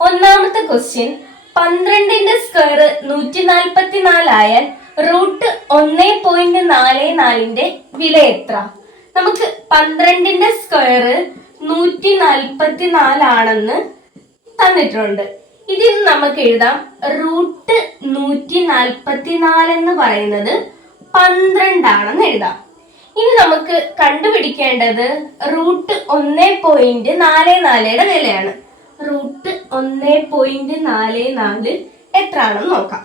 ഒന്നാമത്തെ question പന്ത്രണ്ടിന്റെ square നൂറ്റി നാൽപ്പത്തി നാലായാൽ റൂട്ട് ഒന്ന് പോയിന്റ് നാല് നാലിന്റെ വില എത്ര? നമുക്ക് പന്ത്രണ്ടിന്റെ സ്ക്വയർ നൂറ്റി നാൽപ്പത്തി നാലാണെന്ന് തന്നിട്ടുണ്ട്. ഇതിൽ നമുക്ക് എഴുതാം റൂട്ട് നൂറ്റി നാൽപ്പത്തി നാലെന്ന് പറയുന്നത് പന്ത്രണ്ടാണെന്ന് എഴുതാം. ഇനി നമുക്ക് കണ്ടുപിടിക്കേണ്ടത് റൂട്ട് ഒന്ന് പോയിന്റ് നാല് നാലയുടെ വിലയാണ്. റൂട്ട് ഒന്ന് പോയിന്റ് നാല് നാല് എത്ര ആണെന്ന് നോക്കാം.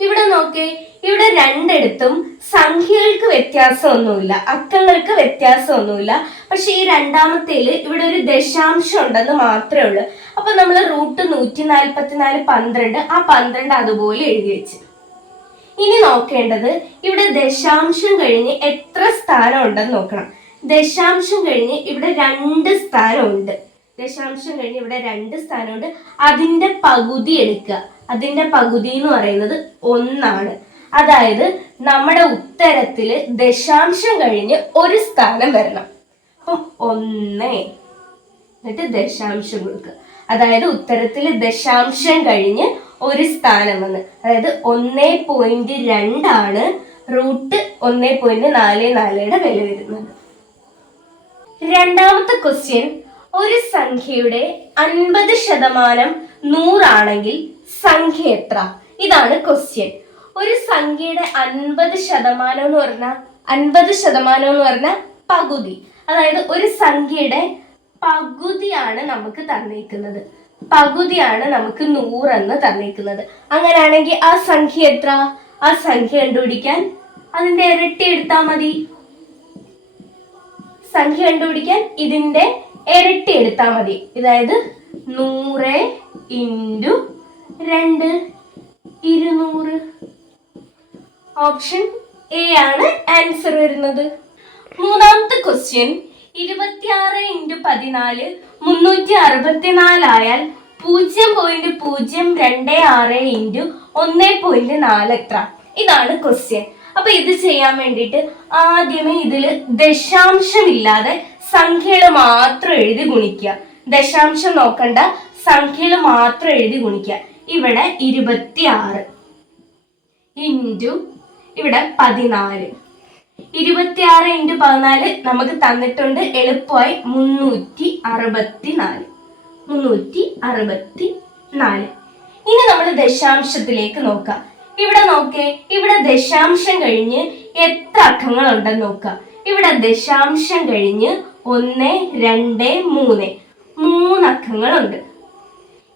ഇവിടെ നോക്കേ ഇവിടെ രണ്ടിടത്തും സംഖ്യകൾക്ക് വ്യത്യാസമൊന്നുമില്ല അക്കങ്ങൾക്ക് വ്യത്യാസമൊന്നുമില്ല. പക്ഷെ ഈ രണ്ടാമത്തേൽ ഇവിടെ ഒരു ദശാംശം ഉണ്ടെന്ന് മാത്രമേ ഉള്ളൂ. അപ്പൊ നമ്മൾ റൂട്ട് നൂറ്റി നാൽപ്പത്തിനാല് പന്ത്രണ്ട് ആ പന്ത്രണ്ട് അതുപോലെ എഴുതി വെച്ച്. ഇനി നോക്കേണ്ടത് ഇവിടെ ദശാംശം കഴിഞ്ഞ് എത്ര സ്ഥാനം ഉണ്ടെന്ന് നോക്കണം. ദശാംശം കഴിഞ്ഞ് ഇവിടെ രണ്ട് സ്ഥാനമുണ്ട്. ദശാംശം കഴിഞ്ഞ് ഇവിടെ രണ്ട് സ്ഥാനമുണ്ട്. അതിന്റെ പകുതി എടുക്കുക. അതിന്റെ പകുതി എന്ന് പറയുന്നത് ഒന്നാണ്. അതായത് നമ്മുടെ ഉത്തരത്തിൽ ദശാംശം കഴിഞ്ഞ് ഒരു സ്ഥാനം വരണം. അപ്പം ഒന്ന്. എന്നിട്ട് ദശാംശം കൊടുക്കുക. അതായത് ഉത്തരത്തിൽ ദശാംശം കഴിഞ്ഞ് ഒരു സ്ഥാനം വന്ന്. അതായത് ഒന്നേ പോയിന്റ് രണ്ടാണ് റൂട്ട് ഒന്നേ പോയിന്റ് നാല് നാലയുടെ വില വരുന്നത്. രണ്ടാമത്തെ ക്വസ്റ്റ്യൻ ഒരു സംഖ്യയുടെ അൻപത് ശതമാനം നൂറാണെങ്കിൽ സംഖ്യ എത്ര? ഇതാണ് ക്വസ്റ്റ്യൻ ഒരു സംഖ്യയുടെ അൻപത് ശതമാനം എന്ന് പറഞ്ഞ അൻപത് ശതമാനം എന്ന് പറഞ്ഞ പകുതി. അതായത് ഒരു സംഖ്യയുടെ പകുതിയാണ് നമുക്ക് തന്നിരിക്കുന്നത് പകുതിയാണ് നമുക്ക് നൂറെന്ന് തന്നിരിക്കുന്നത് അങ്ങനെയാണെങ്കിൽ ആ സംഖ്യ എത്ര? ആ സംഖ്യ കണ്ടുപിടിക്കാൻ അതിന്റെ ഇരട്ടി എടുത്താൽ മതി. സംഖ്യ കണ്ടുപിടിക്കാൻ ഇതിന്റെ ഇരട്ടി എടുത്താൽ മതി. അതായത് നൂറ് ഇന്റു രണ്ട് ഇരുന്നൂറ്. ഓപ്ഷൻ എ ആണ് ആൻസർ വരുന്നത്. മൂന്നാമത്തെ ക്വസ്റ്റ്യൻ ഇരുപത്തിയാറ് ഇന്റു പതിനാല് മുന്നൂറ്റി അറുപത്തിനാലായാൽ പൂജ്യം പോയിന്റ് പൂജ്യം രണ്ട് ആറ് ഇന്റു ഒന്ന് പോയിന്റ് നാല് എത്ര? ഇതാണ് ക്വസ്റ്റ്യൻ. അപ്പൊ ഇത് ചെയ്യാൻ വേണ്ടിയിട്ട് ആദ്യമേ ഇതിൽ ദശാംശമില്ലാതെ സംഖ്യകൾ മാത്രം എഴുതി ഗുണിക്കുക. ദശാംശം നോക്കണ്ട. സംഖ്യകൾ മാത്രം എഴുതി ഗുണിക്കുക. ഇവിടെ ഇരുപത്തിയാറ്. ഇന്റു ഇവിടെ പതിനാല്. ഇരുപത്തിയാറ് ഇന്റു പതിനാല് നമുക്ക് തന്നിട്ടുണ്ട് എളുപ്പമായി മുന്നൂറ്റി അറുപത്തി നാല് മുന്നൂറ്റി അറുപത്തി നാല് ഇനി നമ്മൾ ദശാംശത്തിലേക്ക് നോക്കാം. ഇവിടെ നോക്കേ. ഇവിടെ ദശാംശം കഴിഞ്ഞ് എത്ര അക്കങ്ങളുണ്ടെന്ന് നോക്കാം. ഇവിടെ ദശാംശം കഴിഞ്ഞ് ഒന്ന് രണ്ട് മൂന്ന്. മൂന്നക്കങ്ങളുണ്ട്.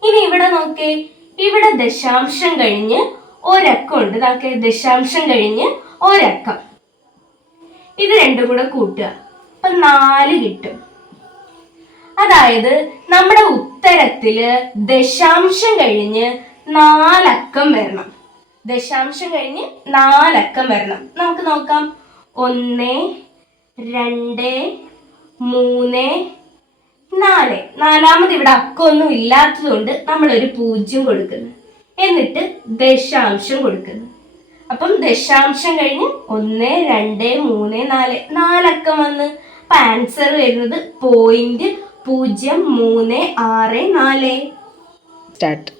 ഇനി ഇവിടെ നോക്കേ. ഇവിടെ ദശാംശം കഴിഞ്ഞ് ഒരക്കം ഉണ്ട് നോക്കേ ദശാംശം കഴിഞ്ഞ് ഒരക്കം. ഇത് രണ്ടും കൂടെ കൂട്ടുക. അപ്പൊ നാല് കിട്ടും. അതായത് നമ്മുടെ ഉത്തരത്തിൽ ദശാംശം കഴിഞ്ഞ് നാലക്കം വരണം. ദശാംശം കഴിഞ്ഞ് നാലക്കം വരണം. നമുക്ക് നോക്കാം. ഒന്ന് രണ്ട് മൂന്ന് നാല്. നാലാമത് ഇവിടെ അക്കമൊന്നും ഇല്ലാത്തതുകൊണ്ട് നമ്മൾ ഒരു പൂജ്യം കൊടുക്കുന്നു. എന്നിട്ട് ദശാംശം കൊടുക്കുന്നു. അപ്പം ദശാംശം കഴിഞ്ഞ് ഒന്ന് രണ്ട് മൂന്ന് നാല്. നാലക്കം വന്ന് അപ്പം ആൻസർ വരുന്നത് പോയിന്റ് പൂജ്യം മൂന്ന് ആറ് നാല്. സ്റ്റാർട്ട്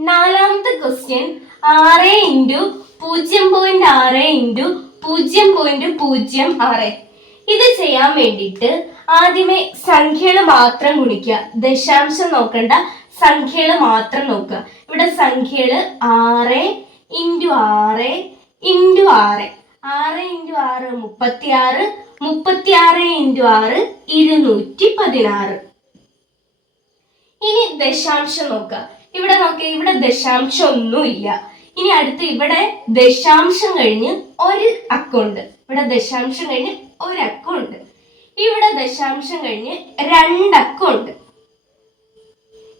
നാലാമത്തെ ക്വസ്റ്റ്യൻ ആറ് ഇന്റു പൂജ്യം പോയിന്റ് ആറ് ഇന്റു പൂജ്യം പോയിന്റ് പൂജ്യം ആറ്. ഇത് ചെയ്യാൻ വേണ്ടിയിട്ട് ആദ്യമേ സംഖ്യകൾ മാത്രം ഗുണിക്കുക. ദശാംശം നോക്കണ്ട. സംഖ്യകൾ മാത്രം നോക്കുക. ഇവിടെ സംഖ്യകൾ ആറ് ഇന്റു ആറ് ഇന്റു ആറ്. ആറ് ഇന്റു ആറ് മുപ്പത്തി ആറ് മുപ്പത്തി ആറ് ഇന്റു ആറ് ഇരുന്നൂറ്റി പതിനാറ്. ഇനി ദശാംശം നോക്കുക. ഇവിടെ നോക്കിയ ഇവിടെ ദശാംശം ഒന്നുമില്ല ഇനി അടുത്ത് ഇവിടെ ദശാംശം കഴിഞ്ഞ് ഒരു അക്കൗണ്ട് ഇവിടെ ദശാംശം കഴിഞ്ഞ് ഒരു അക്കമുണ്ട് ഇവിടെ ദശാംശം കഴിഞ്ഞ് രണ്ടക്കമുണ്ട്.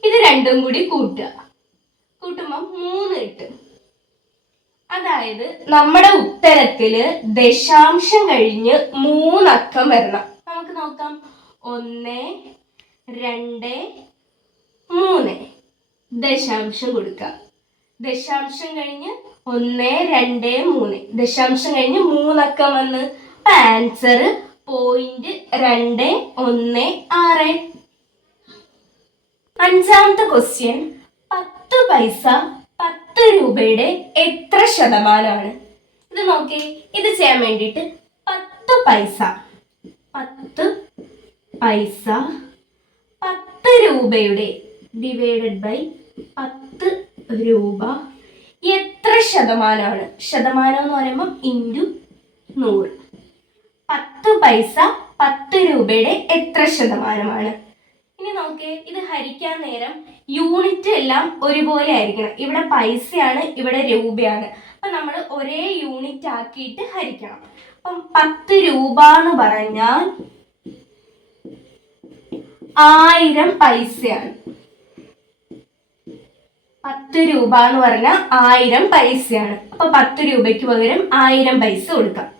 ഇത് രണ്ടും കൂടി കൂട്ടുക. കൂട്ടുമ്പോൾ മൂന്ന് കിട്ടും. അതായത് നമ്മുടെ ഉത്തരത്തിൽ ദശാംശം കഴിഞ്ഞ് മൂന്നക്കം വരണം. നമുക്ക് നോക്കാം. ഒന്ന് രണ്ട് മൂന്ന്. ദശാംശം കൊടുക്കുക. ദശാംശം കഴിഞ്ഞ് ഒന്ന് രണ്ട് മൂന്ന്. ദശാംശം കഴിഞ്ഞ് മൂന്നക്കം വന്ന് ആൻസർ പോയിന്റ് രണ്ട് ഒന്ന് ആറ്. അഞ്ചാമത്തെ ക്വസ്റ്റ്യൻ പത്ത് പൈസ പത്ത് രൂപയുടെ എത്ര ശതമാനമാണ്? ഇത് നോക്കി ഇത് ചെയ്യാൻ വേണ്ടിയിട്ട് പത്ത് പൈസ പത്ത് പൈസ പത്ത് രൂപയുടെ ഡിവൈഡഡ് ബൈ പത്ത് രൂപ എത്ര ശതമാനമാണ്? ശതമാനം എന്ന് പറയുമ്പോൾ ഇന്റു നൂറ്. പത്ത് പൈസ പത്ത് രൂപയുടെ എത്ര ശതമാനമാണ്? ഇനി നോക്കേ ഇത് ഹരിക്കാൻ നേരം യൂണിറ്റ് എല്ലാം ഒരുപോലെ ആയിരിക്കണം. ഇവിടെ പൈസയാണ് ഇവിടെ രൂപയാണ്. അപ്പൊ നമ്മൾ ഒരേ യൂണിറ്റ് ആക്കിയിട്ട് ഹരിക്കണം. അപ്പം പത്ത് രൂപ എന്ന് പറഞ്ഞാൽ ആയിരം പൈസയാണ്. പത്ത് രൂപ എന്ന് പറഞ്ഞാൽ ആയിരം പൈസയാണ്. അപ്പൊ പത്ത് രൂപയ്ക്ക് പകരം ആയിരം പൈസ കൊടുക്കാം.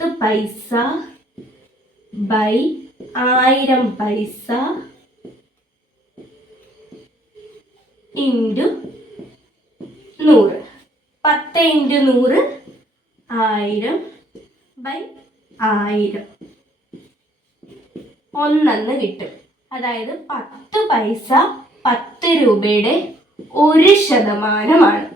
പത്ത് പൈസ ബൈ ആയിരം പൈസ ഇന്റു നൂറ്. പത്ത് ഇന്റു നൂറ് ആയിരം ബൈ ആയിരം. ഒന്നെന്ന് കിട്ടും. അതായത് പത്ത് പൈസ പത്ത് രൂപയുടെ ഒരു ശതമാനമാണ്.